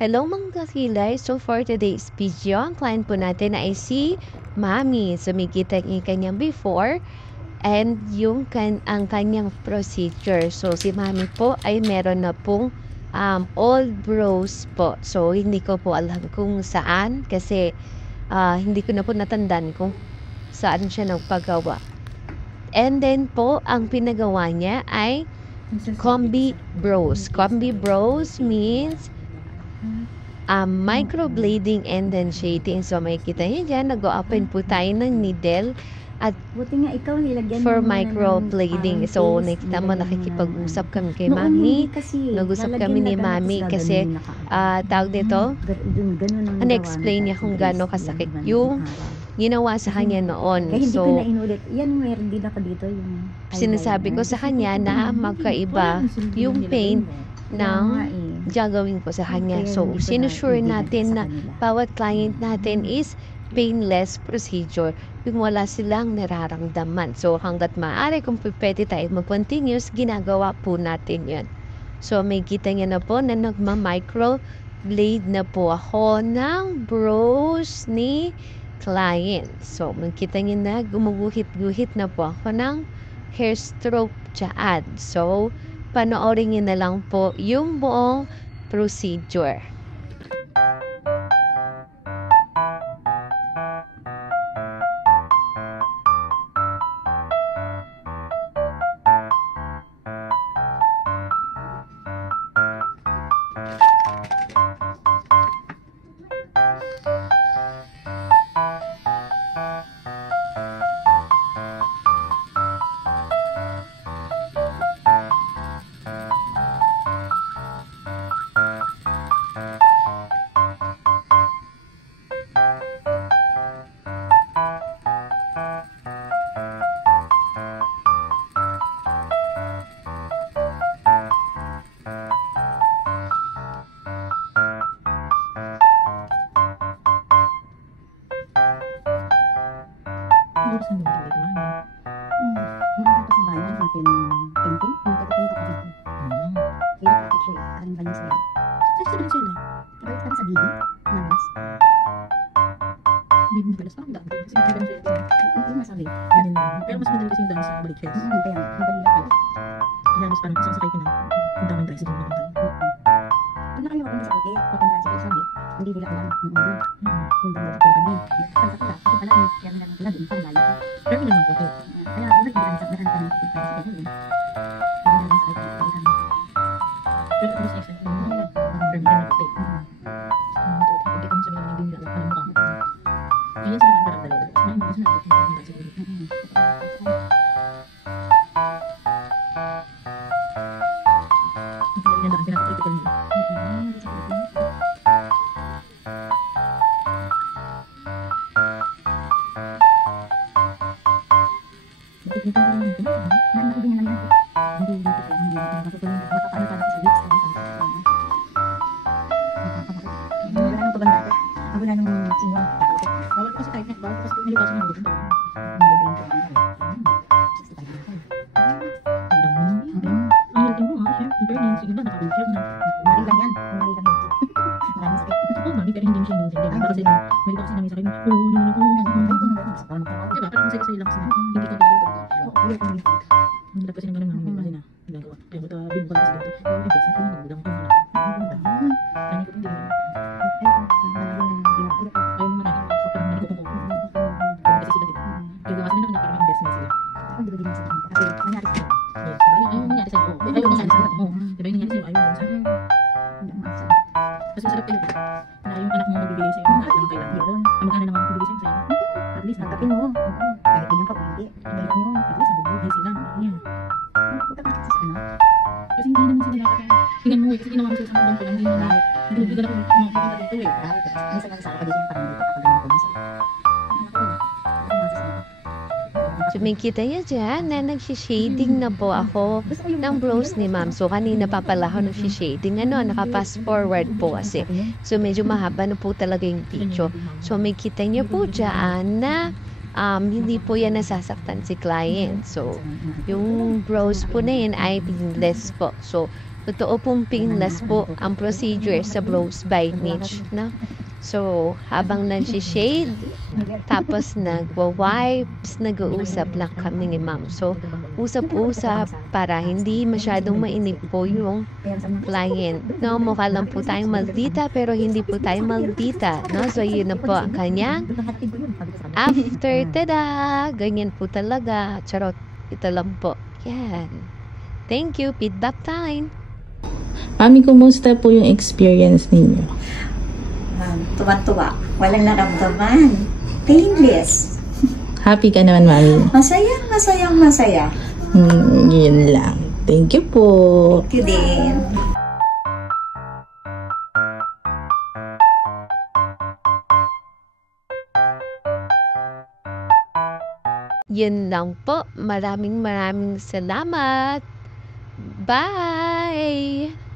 Hello mga kakilay! So for today's video, ang client po natin ay si Mami. So may kita niya kanyang before and ang kanyang procedure. So si Mami po ay meron na pong old brows po. So hindi ko po alam kung saan kasi hindi ko na po natandaan kung saan siya nagpagawa. And then po, ang pinagawa niya ay combi brows. Combi brows means microblading and then shading. So makikita niyo dyan, nag-open po tayo ng needle at buti nga ikaw nilagyan for microblading. So nakikita mo, nakikipag-usap kami kay Mami. Nag-usap kami ni Mami kasi tawag dito, explain niya kung gaano kasakit yung ginawa sa kanya noon. So, yan meron din ako dito yung sinasabi ko sa kanya na magkaiba yung pain ng gagawin ko sa kanya. So, sinusure natin na bawat client natin is painless procedure yung wala silang nararamdaman. So, hanggat maaari kung pwede tayo mag-continuous, ginagawa po natin yun. So, may kita niya na po na nagma-microblade na po ako ng brows ni client. So, makita niyo na gumuguhit-guhit na po ako ng hair stroke dyan. So, panoorin niyo na lang po yung buong procedure. Pero mas madali kasing dahil sa balik face. Kaya mas parang isang sakay ko na kung daming tricycle na punta. Doon na kami mapunta sa hotel, papunta sa sabi, hindi nila alam. Yung dalawa po kami. Ang sakit ako pala, kaya nila nila doon pang layo. Pero yun lang po ito. Kaya nagbilang sa naran kami sa hotel. Pero mas next time, pero na po ito. Pagkita mo sa mga naging dalawa, alam mo ka. Kaya sa mga parang dalawa. Mas na natin yung tricycle. Pinaka-critical nila. Bawal kasi tayo, bawal kasi nilipasan ng gusto. Ang hirap mo ha, in fairness, yung iba naka-wheelchair na. Maring ganyan. Maraming sakit. Oo, mami, pero hindi mo siya hindi. Kasi may iba kasi namin sa akin, oo, hindi mo diba, parang masaya-saya lang kasi hindi ka naging ang hirap kasi ng ganun namin kasi na ginagawa. Kaya ba't binukan kasi dito, yung effects na kung nagbulang ko na. Nani ko hindi na. Ayaw mo marami mga kapag nani ko kung kasi sila dito. Kaya gawa sila na parang investment sila. Kasi nangyari sa'yo. Yes, ayaw nangyari sa'yo. Ayaw nangyari sa'yo mo. Diba yung nangyari sa'yo, ayaw mo sa'yo. Kasi masarap kayo na yung anak mo magbibigay sa'yo ng lahat ng kailangan. Ang magkano naman magbibigay sa'yo sa'yo. At least, Tanggapin mo. Kahit ganyan ka, pwede. Ibayan mo. At least, nabubuhay sila. Yeah. Punta ka kasi sa ano. Kasi hindi naman sila dapat. Tingnan mo kasi ginawa mo sila sa hanggang ko lang. Hindi ka na kung makikita dito eh. Minsan nga sa dito parang dito kapag ganyan ko minsan. So makikita niya dyan na nagsishading na po ako ng brows ni ma'am. So kanina pa pala ako nagsishading. Naka-fast forward po kasi. So medyo mahaba na po talaga yung video. So makikita niyo po dyan na hindi po yan nasasaktan si client. So yung brows po na yun ay painless po. So totoo pong painless po ang procedure sa Rose by Niche, no? So, habang nag-shade, tapos nagwa-wipes, nag-uusap lang kami ni ma'am. So, usap-usap para hindi masyadong mainip po yung client. No, mukha lang po tayong maldita, pero hindi po tayo maldita, no? So, yun na po ang kanyang after. Tada! Ganyan po talaga. Charot. Ito lang po. Yan. Thank you. Feedback time. Mami, kumusta po yung experience ninyo? Tuwa-tuwa. Walang naramdaman. Painless. Happy ka naman, Mami? Masaya. Yun lang. Thank you po. Thank you din. Yun lang po. Maraming salamat. Bye!